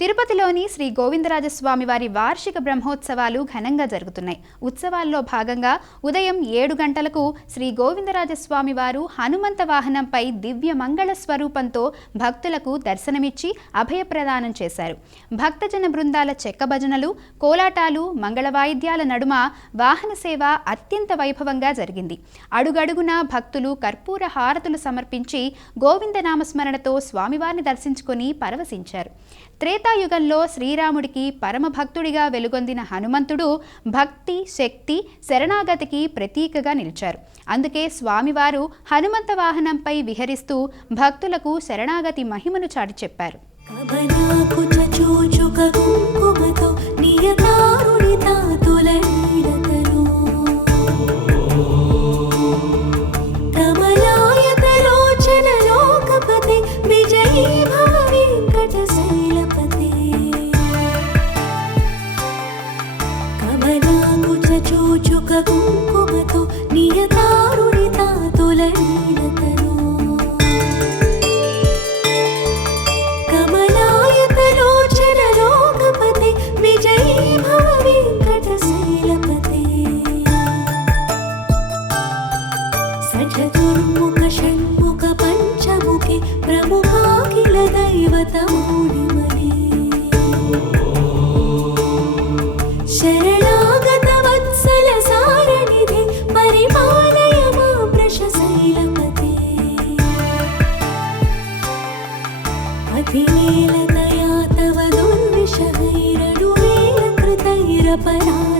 తిరుపతిలోని శ్రీ గోవిందరాజస్వామి వారి వార్షిక బ్రహ్మోత్సవాలు ఘనంగా జరుగుతున్నాయి. ఉత్సవాల్లో భాగంగా ఉదయం 7 గంటలకు శ్రీ గోవిందరాజస్వామి వారు హనుమంత వాహనంపై దివ్య మంగళ స్వరూపంతో భక్తులకు దర్శనమిచ్చి అభయప్రదానం చేశారు. భక్తజన బృందాల చెక్క భజనలు, కోలాటాలు, మంగళ వాయిద్యాల నడుమ వాహన సేవ అత్యంత వైభవంగా జరిగింది. అడుగడుగునా భక్తులు కర్పూర హారతులు సమర్పించి గోవిందనామస్మరణతో స్వామివారిని దర్శించుకొని పరవశించారు. త్రేతాయుగంలో శ్రీరాముడికి పరమభక్తుడిగా వెలుగొందిన హనుమంతుడు భక్తి, శక్తి, శరణాగతికి ప్రతీకగా నిలిచారు. అందుకే స్వామివారు హనుమంత వాహనంపై విహరిస్తూ భక్తులకు శరణాగతి మహిమను చాటి చెప్పారు. కుంకుమతో నియతారుణితా తులనీలతను కమలాయతలోచన లోకపతే విజయీ భవ వెంకటశైలపతే సచతుర్ముఖ షణ్ముఖ పంచముఖే ప్రముఖాఖిల దైవతమౌళిమనే अभिनीलतया तव दुर्विषहैरनुवेलकृतैरपराधैः